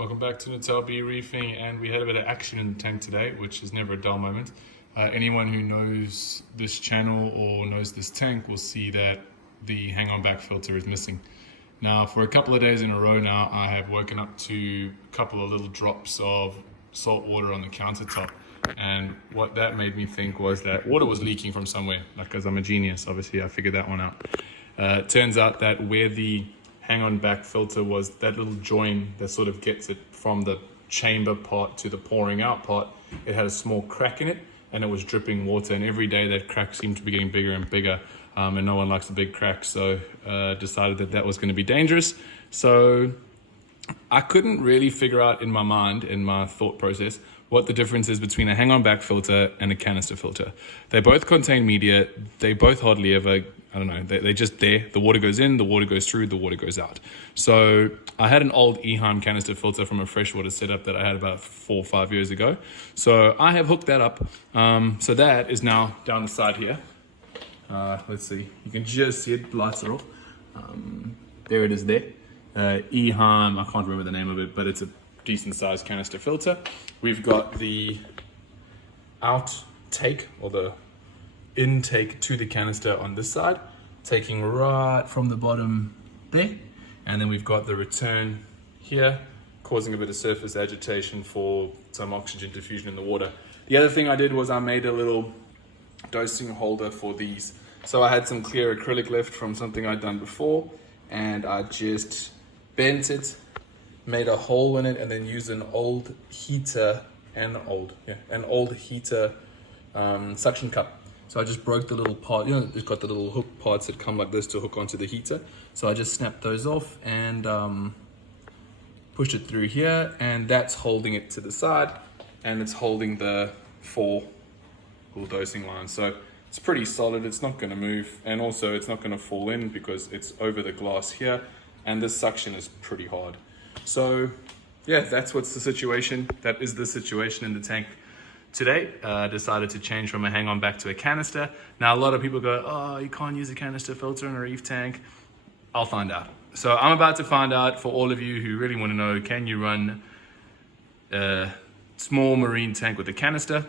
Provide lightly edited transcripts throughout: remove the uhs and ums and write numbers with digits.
Welcome back to Natal B Reefing, and we had a bit of action in the tank today, which is never a dull moment. Anyone who knows this channel or knows this tank will see that the hang-on back filter is missing. Now, for a couple of days in a row now, I have woken up to a couple of little drops of salt water on the countertop, and what that made me think was that water was leaking from somewhere. Because I'm a genius, obviously I figured that one out. It turns out that where the hang-on back filter was, that little join that sort of gets it from the chamber part to the pouring out part, it had a small crack in it and it was dripping water, and every day that crack seemed to be getting bigger and bigger, and no one likes a big crack, so decided that that was going to be dangerous. So I couldn't really figure out in my mind, in my thought process, what the difference is between a hang-on back filter and a canister filter. They both contain media. They both hardly ever, they're just there. The water goes in, the water goes through, the water goes out. So I had an old Eheim canister filter from a freshwater setup that I had about 4 or 5 years ago. So I have hooked that up. So that is now down the side here. Let's see, you can just see it, lights are off. There it is there. Eheim, I can't remember the name of it, but it's a decent sized canister filter. We've got the outtake, or the intake to the canister on this side, taking right from the bottom there, and then we've got the return here, causing a bit of surface agitation for some oxygen diffusion in the water. The other thing I did was I made a little dosing holder for these. So I had some clear acrylic left from something I'd done before, and I just bent it, made a hole in it, and then used an old heater suction cup. So I just broke the little part, it's got the little hook parts that come like this to hook onto the heater. So I just snapped those off and pushed it through here, and that's holding it to the side, and it's holding the 4 little dosing lines. So it's pretty solid, it's not going to move, and also it's not going to fall in because it's over the glass here, and this suction is pretty hard. So yeah, that's what's the situation. That is the situation in the tank today. Decided to change from a hang-on back to a canister. Now a lot of people go, oh, you can't use a canister filter in a reef tank. I'll find out. So I'm about to find out for all of you who really want to know, can you run a small marine tank with a canister?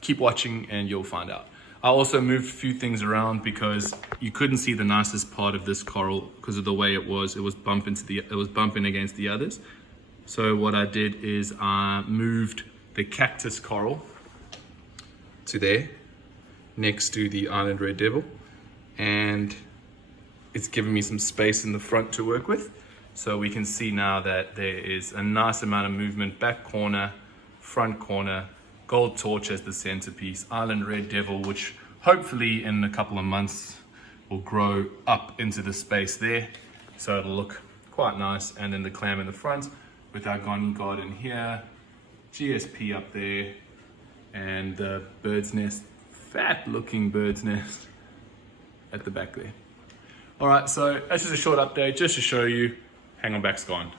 Keep watching and you'll find out. I also moved a few things around because you couldn't see the nicest part of this coral because of the way it was bumping against the others. So what I did is I moved the cactus coral to there next to the island red devil, and it's given me some space in the front to work with. So we can see now that there is a nice amount of movement, back corner, front corner, gold torch as the centerpiece, island red devil, which hopefully in a couple of months will grow up into the space there, so it'll look quite nice. And then the clam in the front with our Goni God in here, GSP up there, and the bird's nest, fat looking bird's nest at the back there. All right, so that's just a short update just to show you hang-on back's gone.